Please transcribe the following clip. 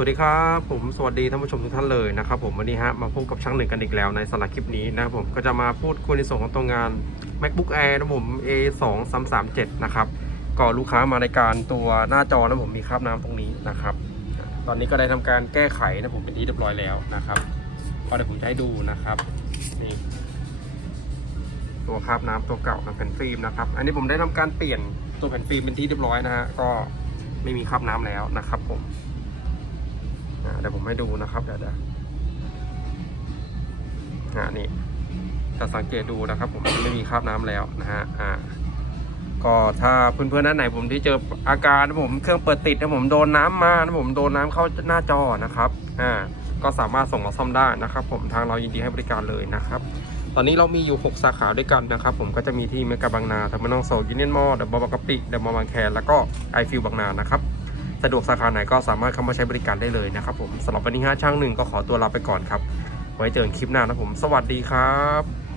สวัสดีครับผมสวัสดีท่านผู้ชมทุกท่านเลยนะครับผมวันนี้ฮะมาพบกับช่างหนึ่งกันอีกแล้วในสำหรับคลิปนี้นะครับผมก็จะมาพูดคุยในส่วนของตัวงาน macbook air นะผม a 2 3 3 7นะครับก็ลูกค้ามาในการตัวหน้าจอนะผมมีคราบน้ำตรงนี้นะครับ ตอนนี้ก็ได้ทำการแก้ไขนะผมเป็นที่เรียบร้อยแล้วนะครับก็เดี๋ยวผมจะให้ดูนะครับนี่ตัวคราบน้ำตัวเก่านะแผ่นฟิล์มนะครับอันนี้ผมได้ทำการเปลี่ยนตัวแผ่นฟิล์มเป็นที่เรียบร้อยนะฮะก็ไม่มีคราบน้ำแล้วนะครับผม เดี๋ยวผมให้ดูนะครับเดี๋ยวเดี๋ยวอ่านี่ถ้าสังเกตดูนะครับผมไม่มีคราบน้ำแล้วนะฮะอ่าก็ถ้าเพื่อนๆด้านไหนผมที่เจออาการนะผมเครื่องเปิดติดนะผมโดนน้ำมานะผมโดนน้ำเข้าหน้าจอนะครับอ่าก็สามารถส่งมาซ่อมได้นะครับ ผมทางเรายินดีให้บริการเลยนะครับ ตอนนี้เรามีอยู่ 6 สาขาด้วยกันนะครับ ผมก็จะมีที่เมกะบางนาเทอร์มินอลโซยูเนียนมอลเดอะบอบางกะปิเดอะมอบางแคแล้วก็ไอฟิลบางนานะครับ สะดวกสาขาไหนก็สามารถเข้ามาใช้บริการได้เลยนะครับผมสำหรับวันนี้ฮะช่างหนึ่งก็ขอตัวลาไปก่อนครับ ไว้เจอกันคลิปหน้านะผม สวัสดีครับ